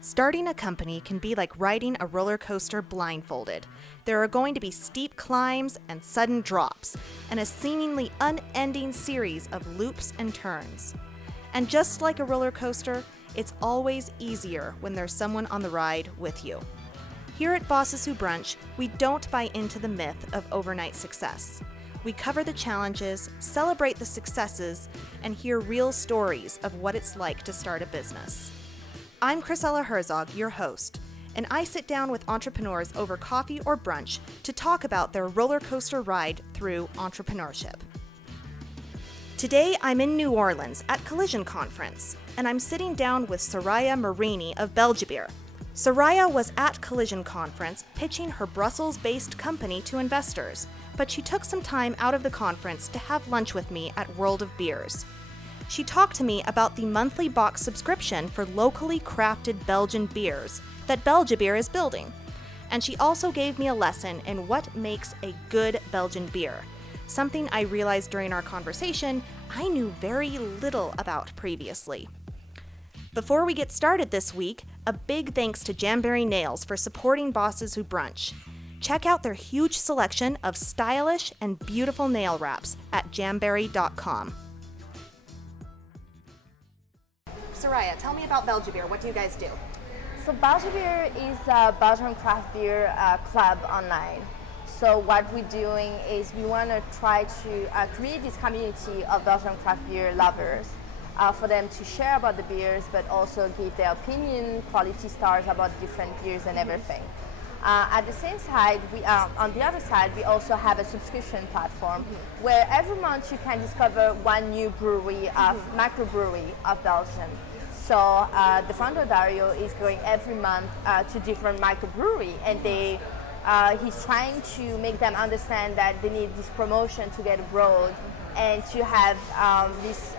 Starting a company can be like riding a roller coaster blindfolded. There are going to be steep climbs and sudden drops, and a seemingly unending series of loops and turns. And just like a roller coaster, it's always easier when there's someone on the ride with you. Here at Bosses Who Brunch, we don't buy into the myth of overnight success. We cover the challenges, celebrate the successes, and hear real stories of what it's like to start a business. I'm Chrisella Herzog, your host, and I sit down with entrepreneurs over coffee or brunch to talk about their roller coaster ride through entrepreneurship. Today, I'm in New Orleans at Collision Conference, and I'm sitting down with Soraya M'Rini of Belgibeer. Soraya was at Collision Conference pitching her Brussels-based company to investors, but she took some time out of the conference to have lunch with me at World of Beers. She talked to me about the monthly box subscription for locally crafted Belgian beers that Belgibeer is building. And she also gave me a lesson in what makes a good Belgian beer, something I realized during our conversation I knew very little about previously. Before we get started this week, a big thanks to Jamberry Nails for supporting Bosses Who Brunch. Check out their huge selection of stylish and beautiful nail wraps at jamberry.com. Soraya, tell me about Belgibeer. What do you guys do? So Belgibeer is a Belgian craft beer club online. So what we're doing is we want to try to create this community of Belgian craft beer lovers for them to share about the beers, but also give their opinion, quality stars about different beers and everything. At the same side, on the other side, we also have a subscription platform where every month you can discover one new brewery, microbrewery of Belgium. So the founder Dario is going every month to different microbrewery, and he's trying to make them understand that they need this promotion to get abroad and to have this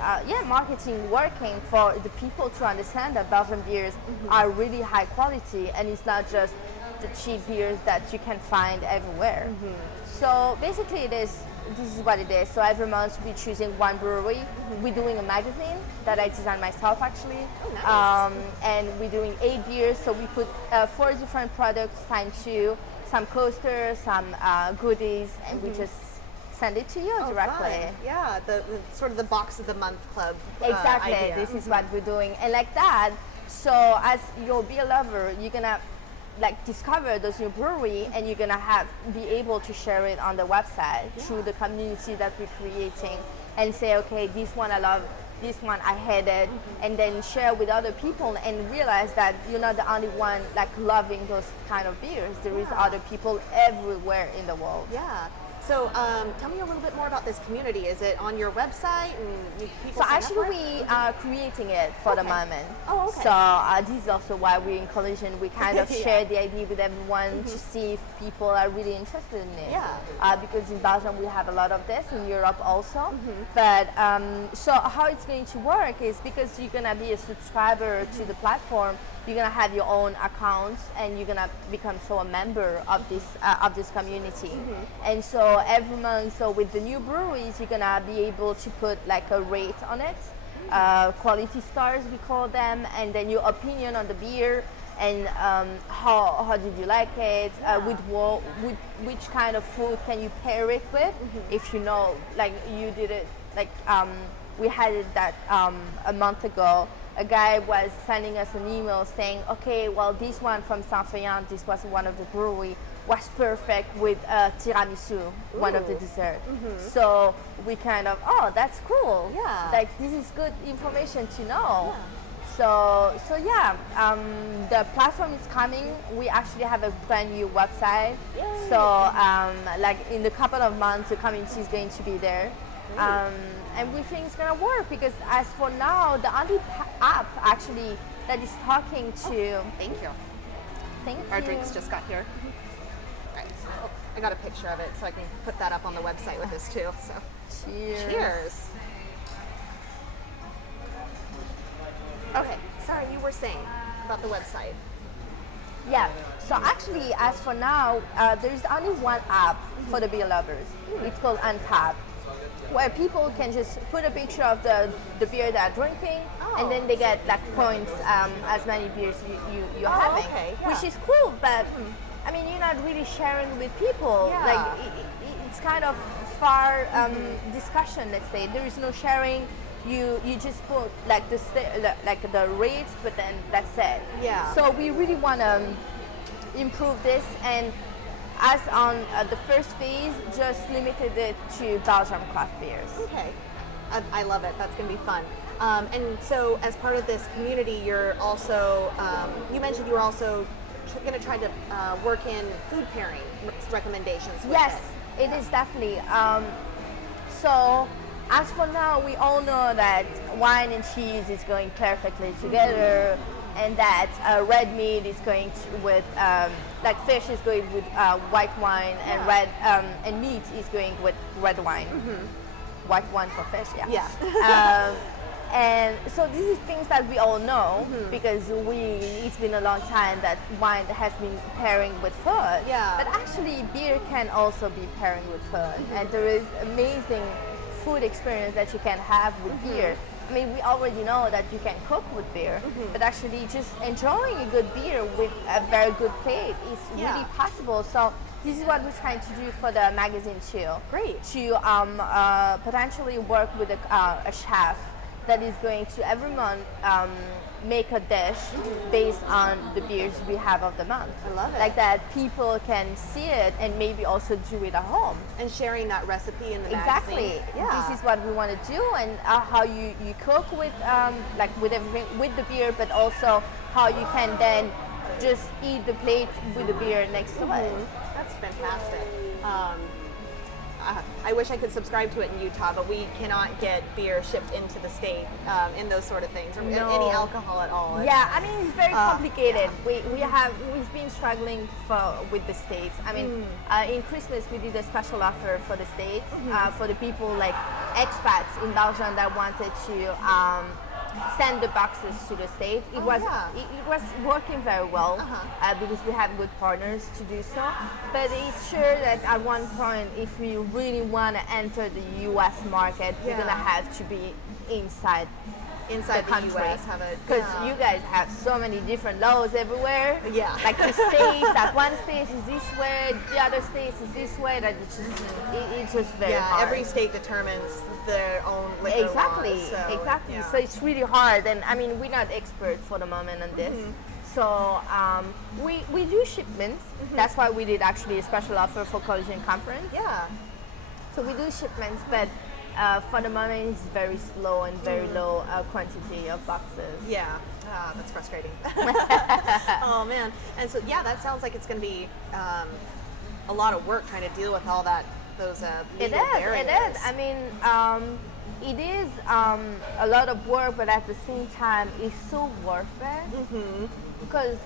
marketing working for the people to understand that Belgian beers are really high quality, and it's not just the cheap beers that you can find everywhere. So basically this is what it is. So every month we're choosing one brewery. We're doing a magazine that I designed myself actually. Oh, nice. And we're doing 8 beers, so we put 4 different products times 2, some coasters, some goodies, and we just send it to you directly. Fun. Yeah, the sort of the box of the month club. Exactly, idea. this is what we're doing. And like that, so as your beer lover, you're gonna discover those new brewery, and you're gonna be able to share it on the website through the community that we're creating, and say, okay, this one I love, this one I hate it, and then share with other people and realize that you're not the only one loving those kind of beers. There is other people everywhere in the world. Yeah. So tell me a little bit more about this community. Is it on your website? And people So actually we are creating it for the moment. Oh, okay. So this is also why we're in Collision. We kind of share the idea with everyone to see if people are really interested in it. Yeah. Because in Belgium we have a lot of this, in Europe also. But so how it's going to work is because you're gonna be a subscriber to the platform, you're gonna have your own accounts, and you're gonna become a member of this community. And so every month, so with the new breweries, you're gonna be able to put a rate on it, quality stars we call them, and then your opinion on the beer, and how did you like it, with which kind of food can you pair it with, if you know, you did it, we had it that a month ago. A guy was sending us an email saying, okay, well, this one from Saint-Fayant, this was one of the brewery, was perfect with tiramisu, one of the desserts. So we kind of, oh, that's cool. Yeah. This is good information to know. Yeah. So yeah, the platform is coming. We actually have a brand new website. Yay. So in a couple of months, the community is going to be there. And we think it's gonna work, because as for now, the only app actually that is talking to. Thank you. Thank Our you. drinks just got here. Right. Oh, I got a picture of it, so I can put that up on the website with this too. So. Cheers. Cheers. Okay. Sorry, you were saying about the website. Yeah. So actually, as for now, there is only one app for the beer lovers. It's called Untap. where people can just put a picture of the beer they're drinking, Oh. and then they get like points as many beers you're having, okay, yeah. which is cool. But I mean, you're not really sharing with people. Yeah. Like it's kind of far discussion. Let's say there is no sharing. You just put like the rates, but then that's it. Yeah. So we really want to improve this, and as on the first phase, just limited it to Belgian craft beers. Okay. I love it. That's going to be fun. And so, as part of this community, you're also, you mentioned you were also going to try to work in food pairing recommendations with Yes, it. it is definitely. So, as for now, we all know that wine and cheese is going perfectly together, and that red meat is going with, like fish is going with white wine, and and meat is going with red wine. White wine for fish, yeah. Yeah. And so these are things that we all know because it's been a long time that wine has been pairing with food. Yeah. But actually beer can also be pairing with food, and there is amazing food experience that you can have with beer. I mean, we already know that you can cook with beer, but actually just enjoying a good beer with a very good plate is really possible. So this is what we're trying to do for the magazine too. Great. To potentially work with a chef that is going to every month make a dish based on the beers we have of the month. I love it. Like that people can see it and maybe also do it at home. And sharing that recipe in the Exactly. magazine. Yeah. This is what we want to do, and how you cook with like with everything with the beer, but also how you can then just eat the plate with the beer next to it. That's fantastic. I wish I could subscribe to it in Utah, but we cannot get beer shipped into the state in those sort of things, or No. any alcohol at all. Yeah, I mean it's very complicated. We've been struggling with the states. I mean, in Christmas we did a special offer for the states for the people like expats in Belgium that wanted to send the boxes to the state. It was working very well because we have good partners to do so. But it's sure that at one point, if we really want to enter the U.S. market, we're gonna have to be inside inside the country. U.S. have a Because you guys have so many different laws everywhere. Yeah. Like the states, that one state is this way, the other state is this way. That it's just very hard. every state determines their own liquor Exactly, laws, so, exactly. yeah. So it's really hard, and I mean we're not experts for the moment on this. So we do shipments. That's why we did actually a special offer for Collision Conference. Yeah. So we do shipments, but for the moment it's very slow and very low quantity of boxes. Yeah. That's frustrating. Oh man. And so that sounds like it's going to be a lot of work trying to deal with all those legal barriers. It is. I mean, it is a lot of work, but at the same time, it's so worth it. Because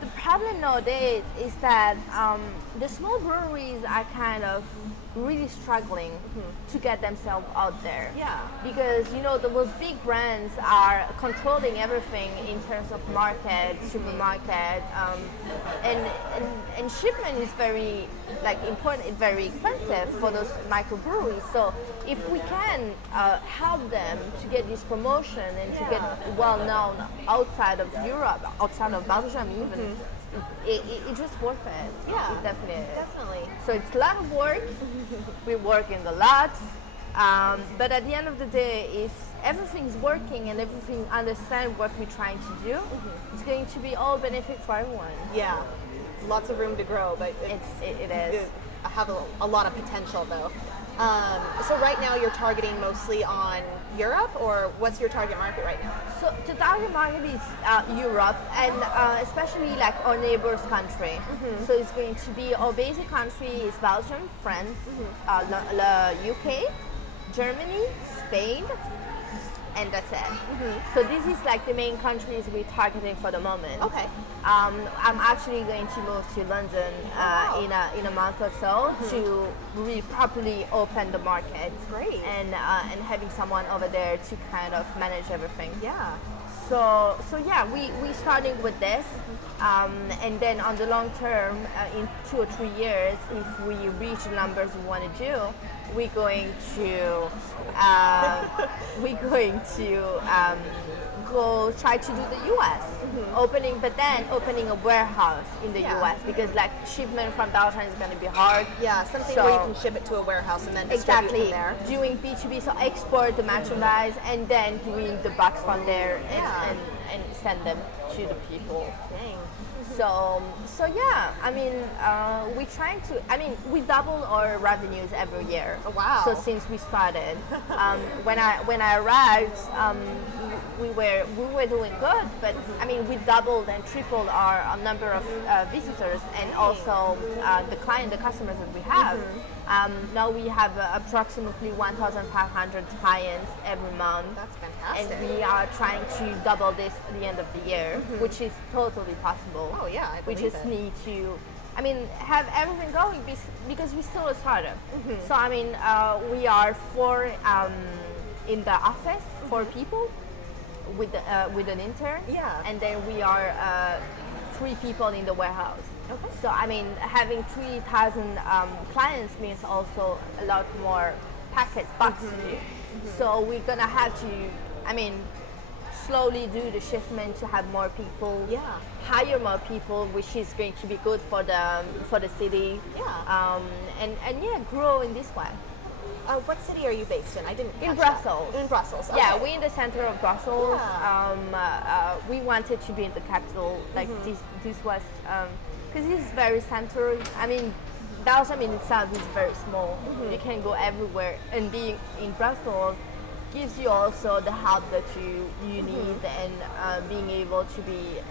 the problem nowadays is that the small breweries are kind of really struggling to get themselves out there. Yeah. Because those big brands are controlling everything in terms of market, supermarket, and shipment is very important. It's very expensive for those microbreweries. So if we can help them to get this promotion and to get well known outside of Europe, outside of Belgium even. It's just worth it. Yeah, it definitely is. Definitely. So it's a lot of work. We're working a lot, but at the end of the day, if everything's working and everything understand what we're trying to do, it's going to be all benefit for everyone. Yeah, lots of room to grow, but It is. I have a lot of potential though. So right now you're targeting mostly on Europe, or what's your target market right now? So the target market is Europe, and especially like our neighbors country. So it's going to be our basic country is Belgium, France, the UK, Germany, Spain, and that's it. So this is like the main countries we're targeting for the moment. Okay. I'm actually going to move to London in a month or so to really properly open the market. Great. And having someone over there to kind of manage everything. Yeah. So we starting with this, and then on the long term, in 2 or 3 years, if we reach the numbers we want to do, we're going to uh, we're going to go try to do the U.S. opening, but then opening a warehouse in the Yeah. U.S. because like shipment from Belgium is going to be hard. Yeah, something So- where you can ship it to a warehouse and then distribute Exactly. from there. Doing B2B, so export the merchandise and then doing the box from there and, Yeah. and send them to the people. Dang. So yeah, I mean, we trying to. I mean, we double our revenues every year. Oh, wow. So since we started, when I arrived, we were doing good, but I mean, we doubled and tripled our number of visitors and also the customers that we have. Now we have approximately 1,500 clients every month. That's fantastic. And we are trying to double this at the end of the year, which is totally possible. Oh, yeah, I We believe just it. need to, I mean, have everything going because we're still a startup. So I mean, we are four in the office, 4 people with an intern. Yeah. And then we are 3 people in the warehouse. Okay. So I mean, having 3,000 clients means also a lot more packets, boxes. So we're gonna have to, I mean, slowly do the shipment to have more people. Yeah. Hire more people, which is going to be good for the city. Yeah. And yeah, grow in this way. What city are you based in? I didn't. In catch that. Brussels. In Brussels. Yeah, okay. we're in the center of Brussels. Yeah. We wanted to be in the capital. Like this was because it's very central. I mean, Belgium in itself is very small. You can go everywhere, and being in Brussels gives you also the help that you need and being able to be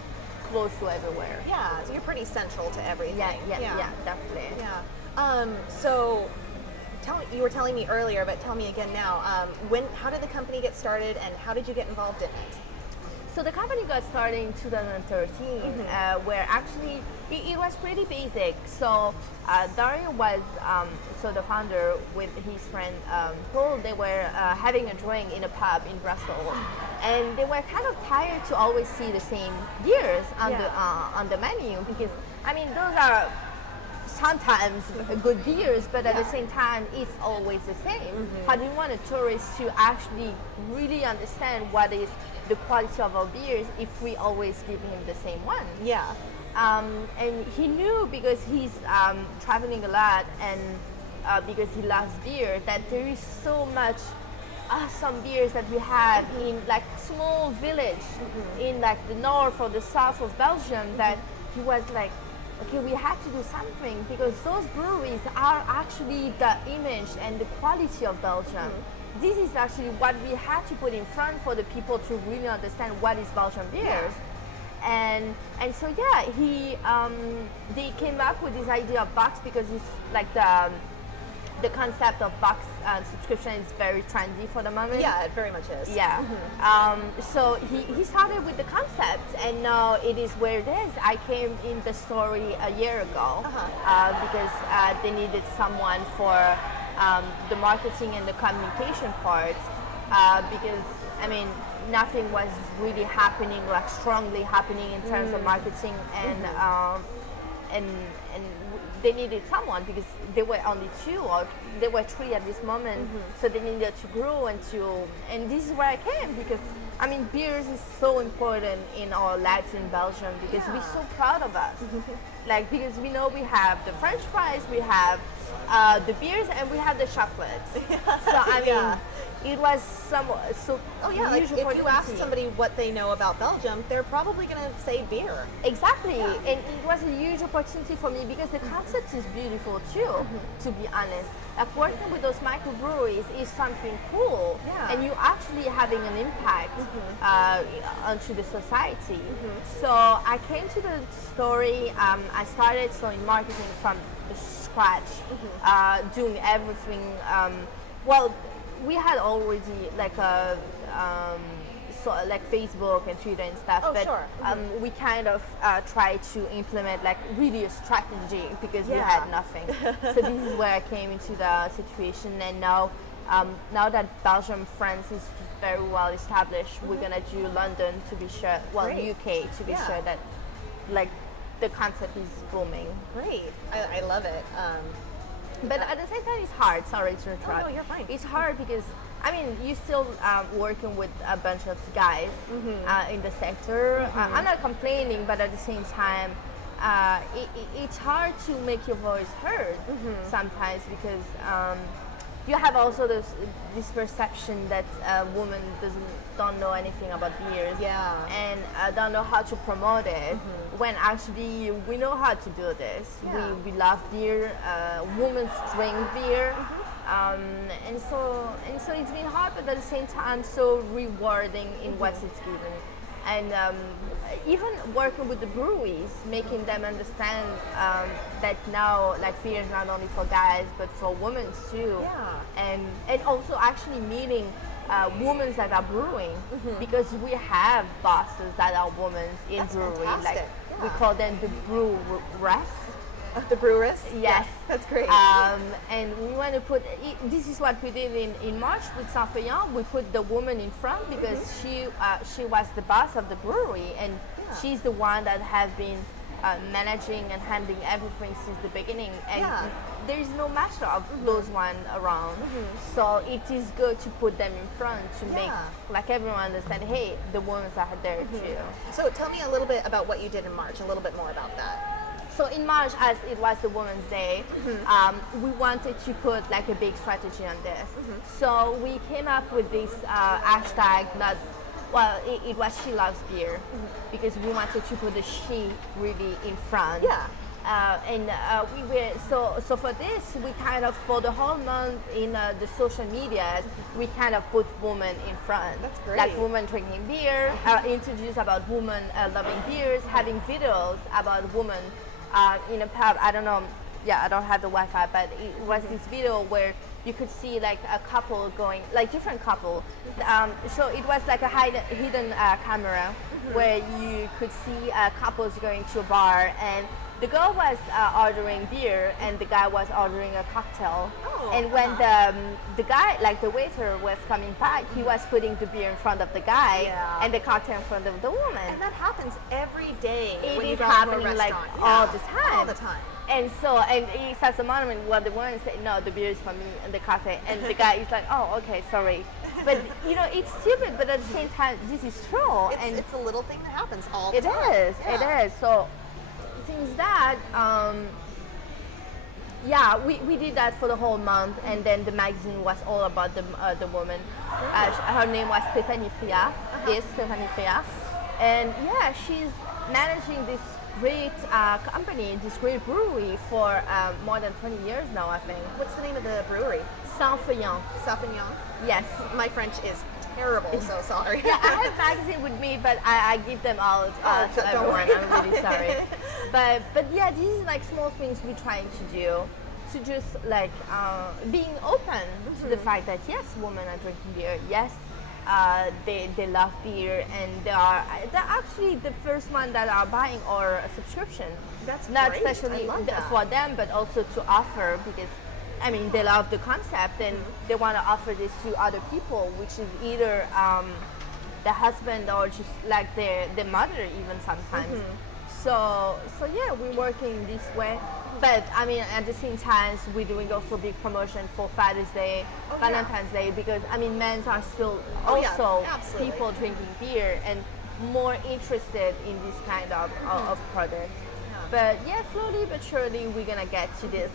close to everywhere. Yeah. So you're pretty central to everything. Yeah, definitely. Yeah. So, you were telling me earlier, but tell me again now. How did the company get started, and how did you get involved in it? So the company got started in 2013, where actually it was pretty basic. So Dario was so the founder with his friend Paul. They were having a drink in a pub in Brussels, and they were kind of tired to always see the same beers on the menu because I mean those are sometimes good beers, but at the same time, it's always the same. How do you want a tourist to actually really understand what is the quality of our beers if we always give him the same one? Yeah. And he knew because he's traveling a lot and because he loves beer that there is so much awesome beers that we have in like small village in like the north or the south of Belgium that he was like, okay, we have to do something because those breweries are actually the image and the quality of Belgium. This is actually what we have to put in front for the people to really understand what is Belgian beers. And so yeah, they came up with this idea of box because it's like the concept of box subscription is very trendy for the moment. Yeah, it very much is. Yeah. So he started with the concept, and now it is where it is. I came in the story a year ago because they needed someone for the marketing and the communication part because I mean nothing was really happening, like strongly happening in terms of marketing and they needed someone because they were only 2 or they were 3 at this moment, so they needed to grow and this is where I came because I mean beers is so important in our lives in Belgium because we're so proud of us. Like because we know we have the French fries, we have the beers, and we have the chocolates. So I mean it was so Oh yeah, like huge if you ask opportunity. somebody what they know about Belgium, they're probably going to say beer. Exactly, and it was a huge opportunity for me because the concept is beautiful too, to be honest. Like working with those microbreweries is something cool, and you actually having an impact onto the society. So I came to the story, I started in marketing from the scratch, doing everything. Well, we had already like a so like Facebook and Twitter and stuff, Oh, but sure. we kind of tried to implement like really a strategy because we had nothing. So this is where I came into the situation, and now that Belgium, France is very well established, we're gonna do London to be sure, well Great. UK to be sure that like the concept is booming. Great. I love it. But at the same time, it's hard. Sorry to interrupt. no, you're fine. It's hard because I mean, you're still working with a bunch of guys in the sector. I'm not complaining, but at the same time, it's hard to make your voice heard sometimes because you have also this perception that women don't know anything about beers and don't know how to promote it when actually we know how to do this. We love beer, women drink beer. And so it's been hard, but at the same time so rewarding in what it's given. And even working with the breweries, making them understand that now like beer is not only for guys but for women too. And also actually meeting women that are brewing because we have bosses that are women in brewery. Like we call them the brewers. The brewers? Yes. That's great. And we want to put, this is what we did in March with Saint-Feuillant. We put the woman in front because she was the boss of the brewery and she's the one that has been managing and handling everything since the beginning. And there is no master of those one around. So it is good to put them in front to make like everyone understand, hey, the women are there too. So tell me a little bit about what you did in March, a little bit more about that. So in March, as it was the Women's Day, we wanted to put like a big strategy on this. So we came up with this hashtag, it was She Loves Beer, because we wanted to put the she really in front. We were so for this we kind of for the whole month in the social media we kind of put women in front. That's great. Like women drinking beer, introduce about women loving beers, having videos about women in a pub. I don't know. Yeah, I don't have the Wi-Fi, but it was this video where you could see like a couple going, like different couple. So it was like a hidden camera where you could see couples going to a bar, and the girl was ordering beer and the guy was ordering a cocktail. And when the guy, like the waiter, was coming back, he was putting the beer in front of the guy and the cocktail in front of the woman. And that happens every day. It when is you go to a happening like restaurant. all the time. All the time. And so, and it's at the moment where the woman said, no, the beer is for me and the cocktail. And the guy is like, oh, okay, sorry. But, you know, it's stupid, but at the same time, this is true. It's a little thing that happens all the time. It is. So, since that, we did that for the whole month, and then the magazine was all about the woman. Her name was Stéphanie Fria. Yes, Stéphanie Fria. And yeah, she's managing this great company, this great brewery for more than 20 years now, I think. What's the name of the brewery? Saint-Feuillant. Saint-Feuillant? Yes. My French is terrible, so sorry. Yeah, I have magazine with me, but I give them out to everyone. I'm really sorry. But yeah, this is like small things we're trying to do, to just like being open to the fact that yes, women are drinking beer. Yes, they love beer, and they're actually the first one that are buying our subscription. That's not great. especially for them, but also to offer, because I mean they love the concept and they want to offer this to other people, which is either the husband or just like the mother even sometimes. So yeah, we're working this way. But I mean, at the same time, we're doing also big promotion for Father's Day, Valentine's Day, because I mean, men are still also people drinking beer and more interested in this kind of product. But yeah, slowly but surely, we're gonna get to this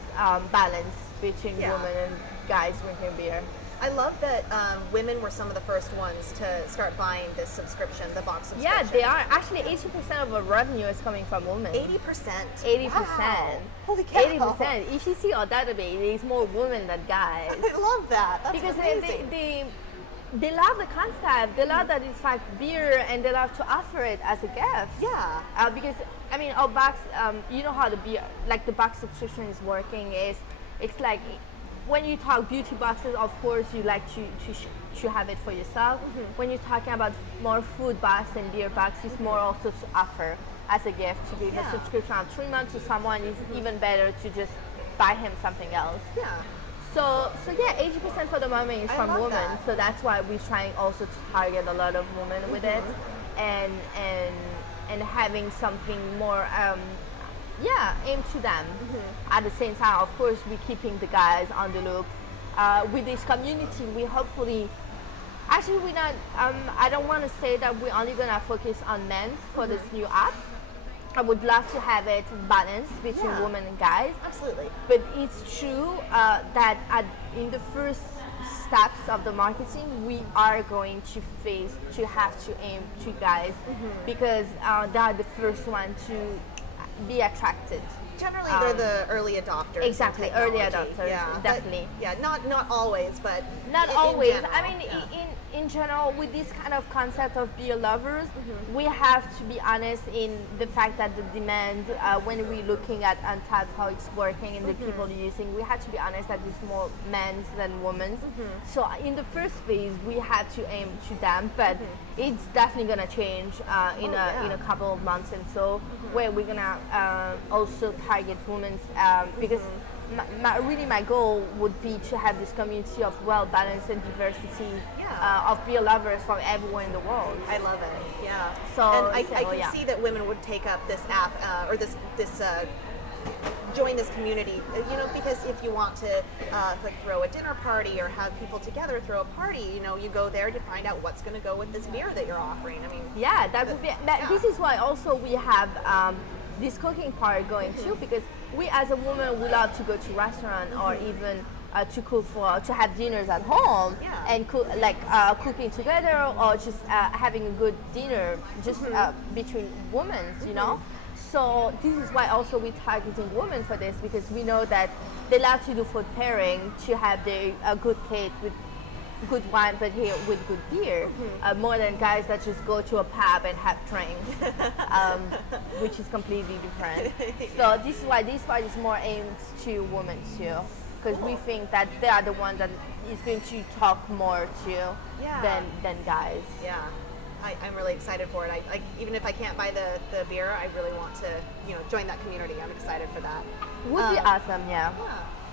balance between women and guys drinking beer. I love that women were some of the first ones to start buying this subscription, the box subscription. Yeah, they are. Actually, 80% of our revenue is coming from women. 80%? 80%. Wow. Holy cow. 80%. If you see our database, there's more women than guys. I love that. That's because amazing. they love the concept. They love that it's like beer, and they love to offer it as a gift. Yeah. Because I mean, our box, you know how the beer, like the box subscription is working. It's like when you talk beauty boxes, of course, you like to have it for yourself. When you're talking about more food box and beer box, it's more also to offer as a gift, to give a subscription of 3 months to someone. Is even better to just buy him something else. Yeah. So yeah, 80% for the moment is from women. That. So that's why we're trying also to target a lot of women with it, and having something more aim to them. At the same time, of course, we're keeping the guys on the loop. With this community, we hopefully, actually we're not, I don't want to say that we're only going to focus on men for this new app. I would love to have it balanced between women and guys. Absolutely. But it's true that in the first steps of the marketing, we are going to have to aim to guys because they are the first one to be attracted. Generally, they're the early adopters. Exactly, of early technology. adopters, definitely. Not always, but not in always. general, I mean, in general, with this kind of concept of beer lovers, we have to be honest in the fact that the demand, when we're looking at Untapped, how it's working and the people using, we have to be honest that it's more men's than women's. So in the first phase, we have to aim to them, but it's definitely gonna change in a couple of months and so, where we're gonna also target women's because. My goal would be to have this community of well-balanced and diversity of beer lovers from everywhere in the world. I love it. Yeah. So and I can see that women would take up this app or this join this community. You know, because if you want to like throw a dinner party or have people together throw a party, you know, you go there to find out what's going to go with this beer that you're offering. I mean, that would be. This is why also we have this cooking part going too, because we as a woman we love to go to restaurant or even to cook to have dinners at home and cook cooking together or just having a good dinner just between women, you know. So this is why also we're targeting women for this, because we know that they love to do food pairing to have a good plate with good wine, but here with good beer, more than guys that just go to a pub and have drinks, which is completely different. So this is why this part is more aimed to women too, because we think that they are the one that is going to talk more to than guys. Yeah. I'm really excited for it. I even if I can't buy the beer, I really want to, you know, join that community. I'm excited for that. Would be awesome, yeah.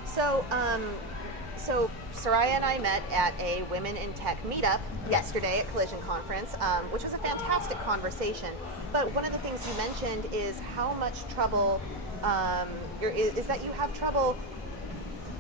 So Soraya and I met at a Women in Tech meetup yesterday at Collision Conference, which was a fantastic conversation. But one of the things you mentioned is how much trouble is that you have trouble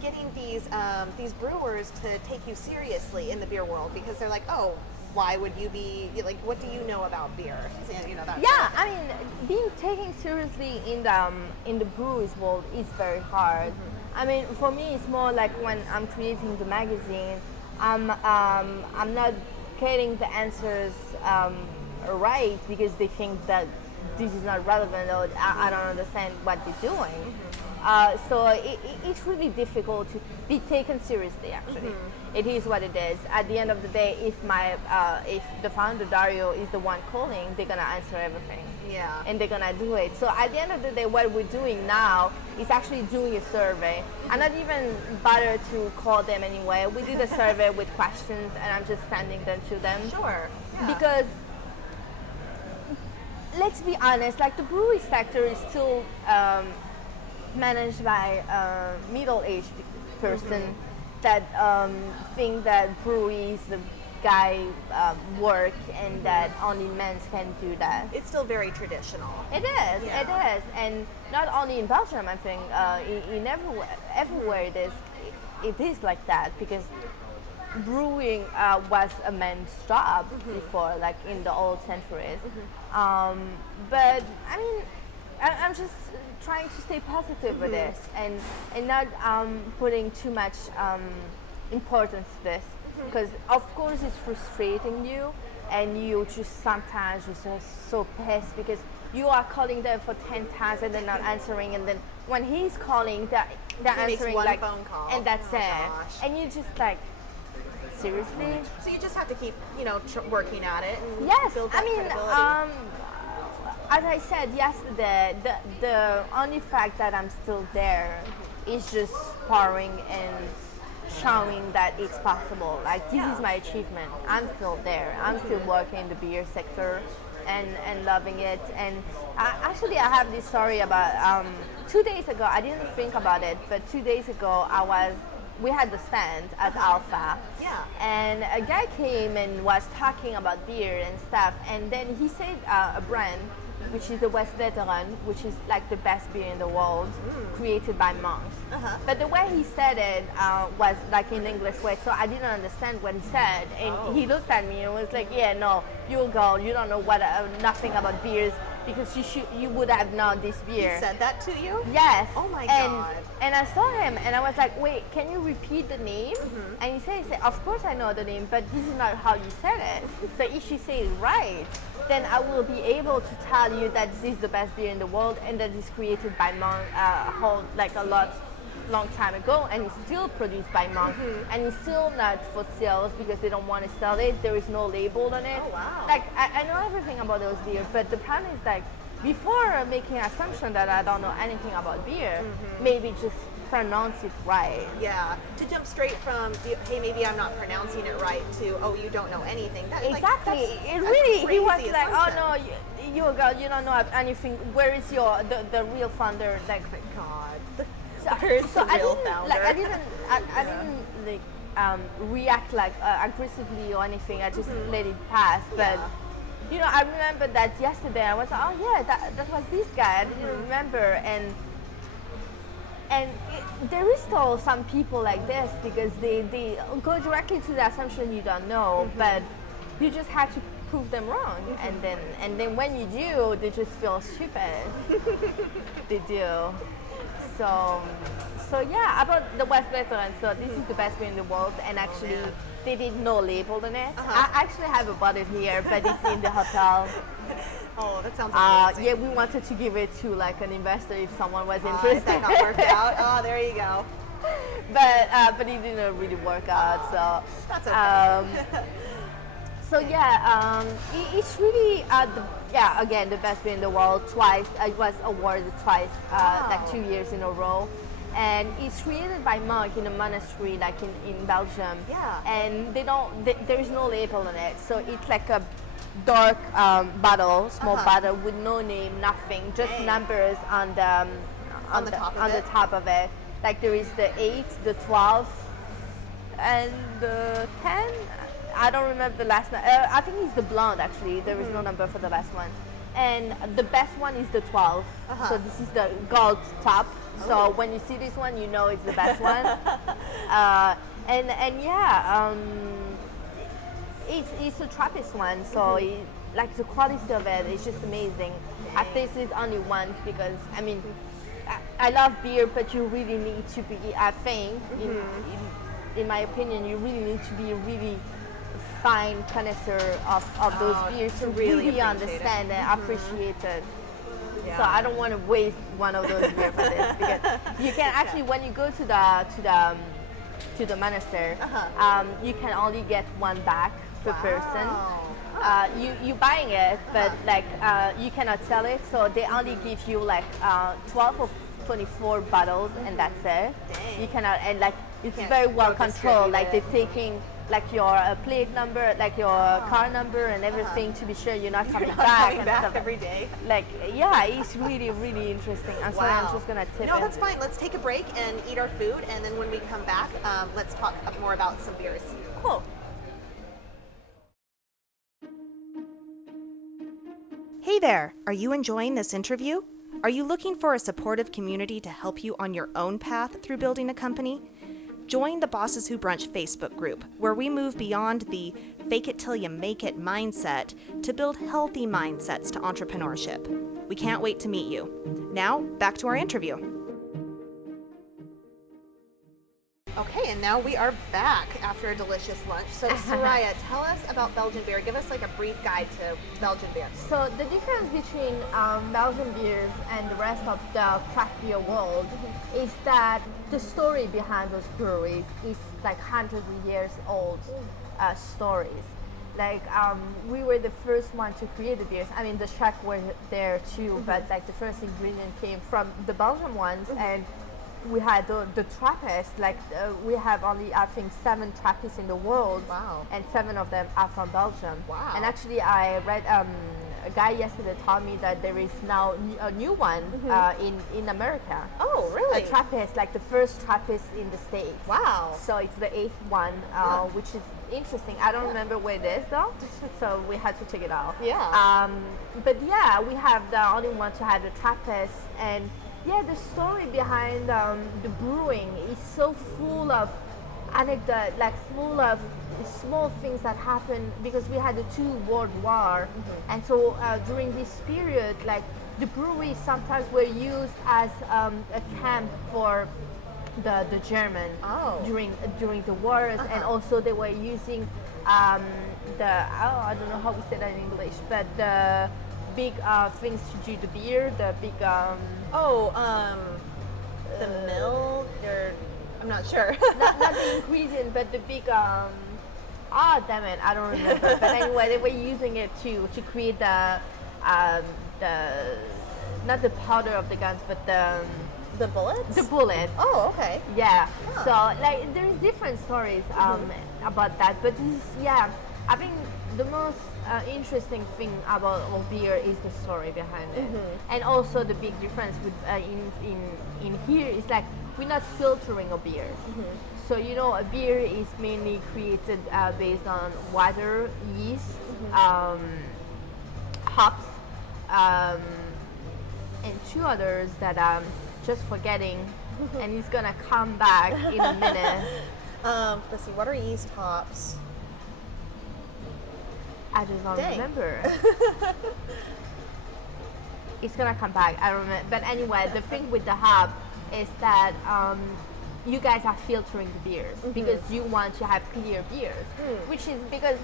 getting these brewers to take you seriously in the beer world, because they're like, oh, why would you be like? What do you know about beer? You know that. Yeah, I mean, being taken seriously in the breweries world is very hard. I mean, for me, it's more like when I'm creating the magazine, I'm not getting the answers right because they think that this is not relevant or I don't understand what they're doing. So it's really difficult to be taken seriously, actually. It is what it is. At the end of the day, if the founder, Dario, is the one calling, they're going to answer everything. Yeah. And they're going to do it. So at the end of the day, what we're doing now is actually doing a survey. I'm not even bothered to call them anyway. We did a survey with questions, and I'm just sending them to them. Sure. Yeah. Because let's be honest, like the brewery sector is still managed by a middle-aged person that think that brewery is the guy work and that only men can do that. It's still very traditional. It is, it is, and not only in Belgium. I think in everywhere it is like that, because brewing was a man's job before, like in the old centuries. But I mean, I'm just trying to stay positive with this and not putting too much importance to this, because of course it's frustrating you, and you just sometimes you're just so pissed because you are calling them for 10 times and they're not answering, and then when he's calling, they're answering one like phone call. and that's Oh it, gosh. and you just like, seriously? So you just have to keep, you know, working at it and Yes, build that I mean, credibility. as I said yesterday, the only fact that I'm still there is just sparring and showing that it's possible. Like, this is my achievement. I'm still there. I'm still working in the beer sector and loving it. And actually, I have this story about 2 days ago. I didn't think about it, but 2 days ago, we had the stand at Alpha. Yeah. And a guy came and was talking about beer and stuff, and then he said a brand which is the West Veteran, which is like the best beer in the world, created by monks. But the way he said it was like in English way, so I didn't understand what he said. And he looked at me and was like, "Yeah, no, you're a girl. You don't know nothing about beers because you would have known this beer." He said that to you? Yes. Oh my God. And I saw him and I was like, "Wait, can you repeat the name?" And he said, "Of course I know the name, but this is not how you said it. So if you say it right, then I will be able to tell you that this is the best beer in the world and that it's created by monk long time ago, and it's still produced by monk, and it's still not for sales because they don't want to sell it. There is no label on it." Oh, wow. Like I know everything about those beer, but the problem is like before making an assumption that I don't know anything about beer, maybe just pronounce it right. Yeah, to jump straight from, hey, maybe I'm not pronouncing it right, to, oh, you don't know anything. Exactly. He was like, "Oh no, you're a girl, you don't know anything. Where is the real founder?" Like, God. Where's the real founder? Like, I didn't like react like aggressively or anything. I just let it pass. But you know, I remember that yesterday. I was like, "Oh yeah, that was this guy." I didn't remember, and there is still some people like this because they go directly to the assumption you don't know, but you just have to prove them wrong, and then when you do, they just feel stupid. They do. So yeah, about the West Veteran. So this is the best beer in the world, and actually they did no label on it. I actually have a bottle here, but it's in the hotel. Oh, that sounds amazing. Yeah, we wanted to give it to like an investor if someone was interested. If that not worked out. Oh, there you go. But it didn't really work out. So that's okay. So yeah, it's really again the best beer in the world. Twice it was awarded twice, like 2 years in a row, and it's created by monk in a monastery, like in Belgium. Yeah. And there is no label on it, so it's like a dark bottle, small bottle with no name, nothing, just numbers on the top of it. Like there is the 8, the 12, and the 10. I don't remember the last one. I think it's the blonde actually. There is no number for the last one. And the best one is the 12. So this is the gold top. So when you see this one, you know it's the best one. It's a Trappist one. So like the quality of it is just amazing. I've tasted it only once because I mean I love beer, but you really need to be. I think in my opinion, you really need to be a really fine connoisseur of those beers to really understand and appreciate it. Yeah. So I don't want to waste one of those beers for this because you can actually when you go to the monastery, you can only get one bag per person. You buying it, but like you cannot sell it, so they only give you like 12 or 24 bottles, and that's it. Dang. You cannot, and like it's very well controlled. Like they're taking like your plate number, like your car number, and everything to be sure you're not coming back and stuff every day. Like yeah, it's really really interesting. I'm sorry, I'm just gonna tip. No, that's fine. Let's take a break and eat our food, and then when we come back, let's talk more about some beers. Cool. Hey there, are you enjoying this interview? Are you looking for a supportive community to help you on your own path through building a company? Join the Bosses Who Brunch Facebook group, where we move beyond the fake it till you make it mindset to build healthy mindsets to entrepreneurship. We can't wait to meet you. Now, back to our interview. Okay, and now we are back after a delicious lunch. So Soraya, tell us about Belgian beer. Give us like a brief guide to Belgian beer. So the difference between Belgian beers and the rest of the craft beer world is that the story behind those breweries is like hundreds of years old stories. Like we were the first one to create the beers. I mean, the Czech were there too, but like the first ingredient came from the Belgian ones, and we had the Trappists. Like we have only I think 7 Trappists in the world. Wow. And 7 of them are from Belgium. Wow. And actually, I read a guy yesterday told me that there is now a new one in America. Oh, really? A Trappist, like the first Trappist in the States. Wow. So it's the 8th one, which is interesting. I don't remember where it is though, so we had to check it out. Yeah. But yeah, we have the only one to have the Trappist, and yeah, the story behind the brewing is so full of anecdote, like full of small things that happened, because we had the two world war, and so during this period, like the breweries sometimes were used as a camp for the German during the wars, and also they were using I don't know how we say that in English, but the big things to do the beer, the big the mill, or I'm not sure. not the ingredient, but the big damn it, I don't remember. But anyway, they were using it to create the not the powder of the guns, but the bullets? the bullets. Oh, okay. Yeah. Huh. So like there's different stories about that, but this is, yeah, I think the most interesting thing about our beer is the story behind it, and also the big difference with in here is like we're not filtering a beer. So you know, a beer is mainly created based on water, yeast, hops, and two others that I'm just forgetting, and it's gonna come back in a minute. Let's see, what are yeast, hops? I just don't Dang. remember. It's gonna come back. I don't remember. But anyway, the thing with the hop is that you guys are filtering the beers because you want to have clear beers, which is because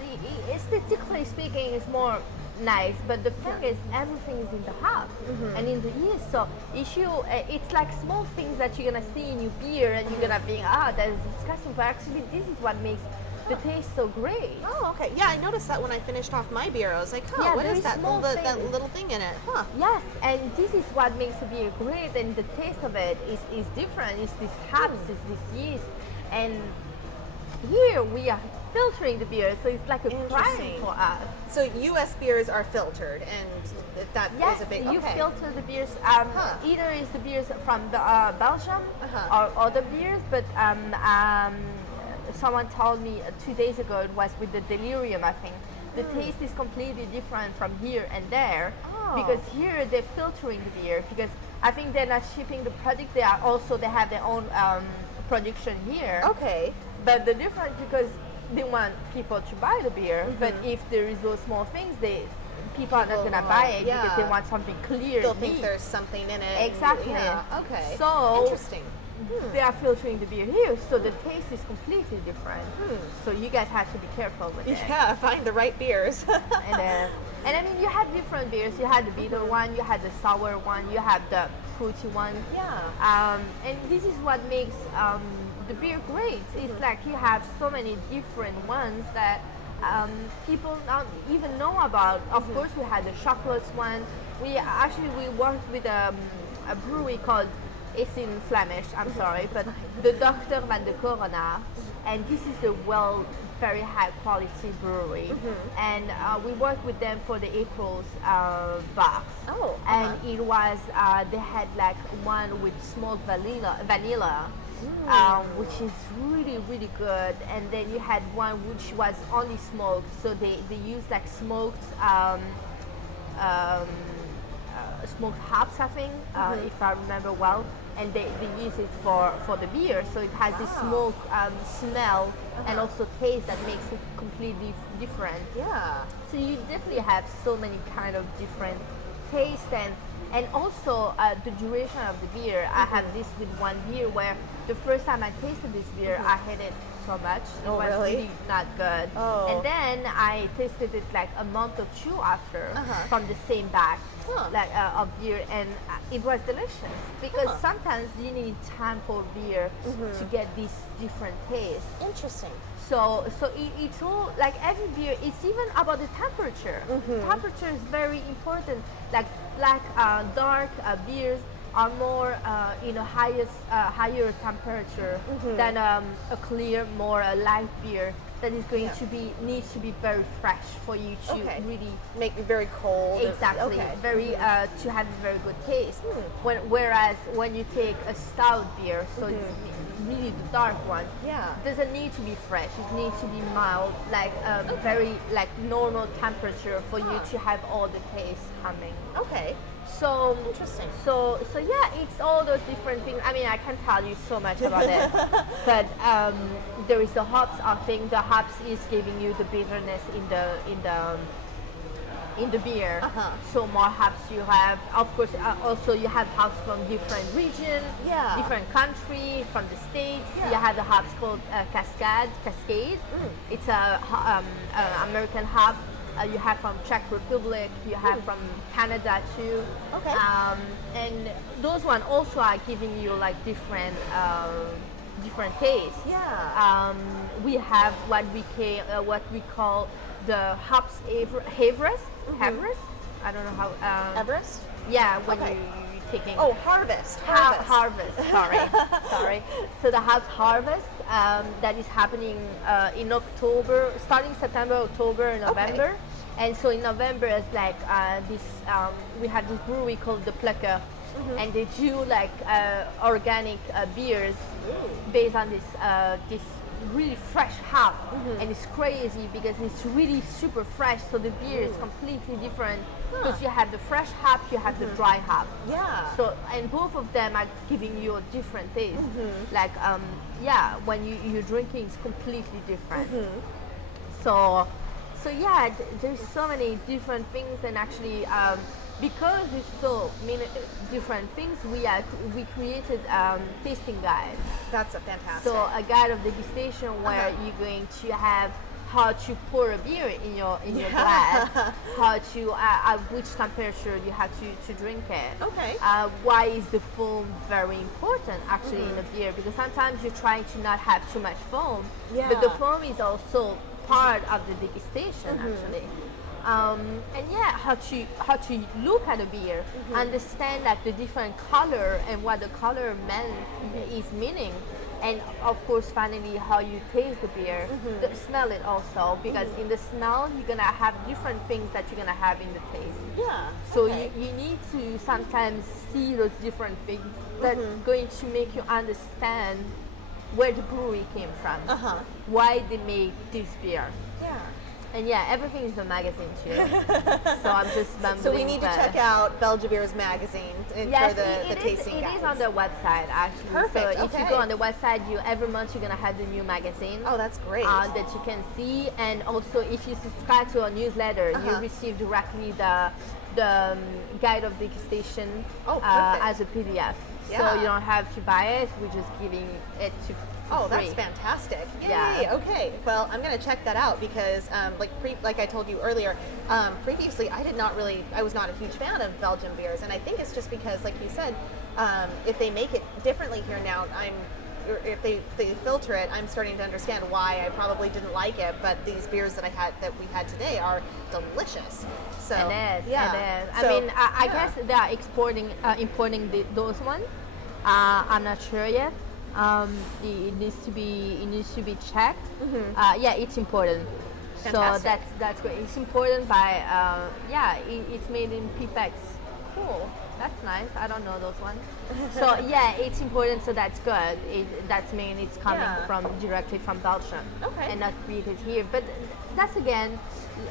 aesthetically speaking, it's more nice. But the thing is, everything is in the hop and in the yeast. So it's like small things that you're gonna see in your beer, and you're gonna think, that is disgusting. But actually, this is what makes the taste so great. Oh, okay. Yeah, I noticed that when I finished off my beer. I was like, Yeah, what is very that? small That things. little thing in it. Huh. Yes, and this is what makes the beer great, and the taste of it is different. It's this hops, it's this yeast, and here we are filtering the beer, so it's like a crime Interesting. for us. So U.S. beers are filtered, and that Yes, is a big. you Okay. filter the beers. Huh. Either is the beers from Belgium Uh-huh. or other beers, but someone told me 2 days ago, it was with the Delirium, I think. The taste is completely different from here and there, because here they're filtering the beer, because I think they're not shipping the product. They have their own production here. Okay. But the difference, because they want people to buy the beer, but if there is those small things, people are not gonna buy it because they want something clear. They'll think there's something in it. Exactly. Yeah. Okay. So Interesting. they are filtering the beer here, so the taste is completely different. So you guys have to be careful with it. Yeah, find the right beers. And I mean, you had different beers. You had the bitter one, you had the sour one, you had the fruity one. Yeah. And this is what makes the beer great. It's like you have so many different ones that people don't even know about. Of course, we had the chocolate one. We worked with a brewery called, it's in Flemish, I'm sorry, but the Dr. van de Corona, and this is a very high quality brewery, and we worked with them for the April's box. And it was they had like one with smoked vanilla, which is really really good, and then you had one which was only smoked, so they used like smoked smoked hops, I think, if I remember well, and they use it for the beer, so it has this smoke smell and also taste that makes it completely different. Yeah. So you definitely have so many kind of different tastes, and also the duration of the beer. I have this with one beer where the first time I tasted this beer, I hated it so much. It was really not good. And then I tasted it like a month or two after from the same batch of beer, and it was delicious, because sometimes you need time for beer to get this different taste. Interesting. So it's all like every beer. It's even about the temperature. Temperature is very important. Like dark beers are more in a higher temperature than a clear, more light beer. that is going to be needs to be very fresh for you to really make it very cold. Exactly, very to have a very good taste. Whereas when you take a stout beer, so it's really the dark one, doesn't need to be fresh. It needs to be mild, like very like normal temperature for you to have all the taste coming. Okay. So interesting. So yeah, it's all those different things. I mean, I can tell you so much about it, but there is the hops. I think the hops is giving you the bitterness in the beer. So more hops you have. Of course, also you have hops from different region, different country, from the States. You have the hops called Cascade. It's a American hop. You have from Czech Republic, you have from Canada too. Okay. And those one also are giving you like different tastes. Yeah. We have what we call the hops Everest. Everest? I don't know how. Everest? Yeah, when you're taking. Oh, harvest. Harvest. Sorry. So the hops harvest that is happening in October, starting September, October, November. And so in November, it's like this. We have this brewery called the Plucker, and they do like organic beers based on this really fresh hop, and it's crazy because it's really super fresh. So the beer is completely different because you have the fresh hop, you have the dry hop. Yeah. So and both of them are giving you a different taste. Like when you're drinking, it's completely different. So yeah, there's so many different things, and actually because there's so many different things, we created tasting guide. That's a fantastic. So a guide of degustation where you're going to have how to pour a beer in your glass, how to at which temperature you have to drink it. Okay. Why is the foam very important actually in a beer? Because sometimes you're trying to not have too much foam, but the foam is also part of the degustation actually. And how to look at a beer, understand like the different color and what the color is meaning, and of course finally how you taste the beer, smell it also, because in the smell you're gonna have different things that you're gonna have in the taste. Yeah. So you need to sometimes see those different things that are going to make you understand where the brewery came from, why they made this beer. Yeah. And everything is in the magazine too. So I'm just bumbling. So we need to check out Belgibeer's magazine for the tasting guides. It is on the website actually. Perfect. So if you go on the website, every month you're gonna have the new magazine. Oh, that's great. That you can see, and also if you subscribe to our newsletter, you receive directly the guide of degustation as a PDF. Yeah. So you don't have to buy it. We're just giving it to. Oh, that's fantastic! Yay! Yeah. Okay. Well, I'm gonna check that out because, like I told you earlier, previously I was not a huge fan of Belgian beers, and I think it's just because, like you said, if they make it differently here now, if they filter it, I'm starting to understand why I probably didn't like it. But these beers that we had today are delicious. So it is. Yeah. It is. I mean, I guess they are importing those ones. I'm not sure yet. It needs to be checked. It's important. Fantastic. So that's great. It's important by it's made in pipettes. Cool. That's nice. I don't know those ones. So it's important. So that's good. That's mean it's coming directly from Belgium, and not created here. But that's again,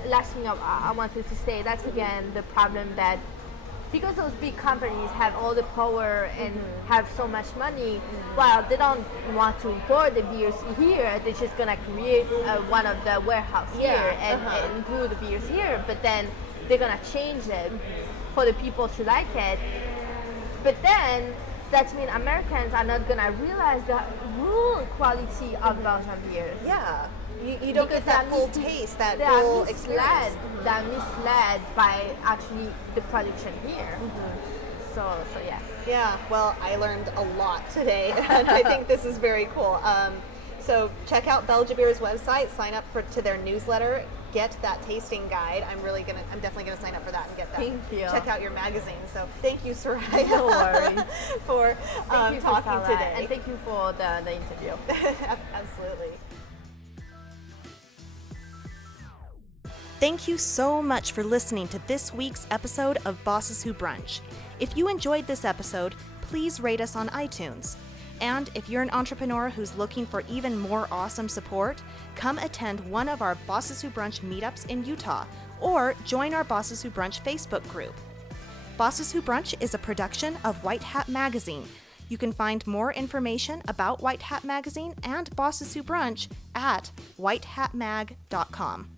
last thing I wanted to say. That's again the problem that. Because those big companies have all the power and have so much money, well, they don't want to import the beers here. They're just gonna create one of the warehouse here and brew the beers here. But then they're gonna change it for the people to like it. But then that means Americans are not gonna realize the real quality of Belgian beers. Yeah. You don't get that full taste, that full experience. They are misled by actually the production here. So yes. Yeah, well, I learned a lot today, and I think this is very cool. So check out Belgibeer's website, sign up to their newsletter, get that tasting guide. I'm definitely gonna sign up for that and get that. Thank you. Check out your magazine. So thank you, Soraya. No worries. for talking Chrisella, today. and thank you for the interview. Absolutely. Thank you so much for listening to this week's episode of Bosses Who Brunch. If you enjoyed this episode, please rate us on iTunes. And if you're an entrepreneur who's looking for even more awesome support, come attend one of our Bosses Who Brunch meetups in Utah, or join our Bosses Who Brunch Facebook group. Bosses Who Brunch is a production of White Hat Magazine. You can find more information about White Hat Magazine and Bosses Who Brunch at whitehatmag.com.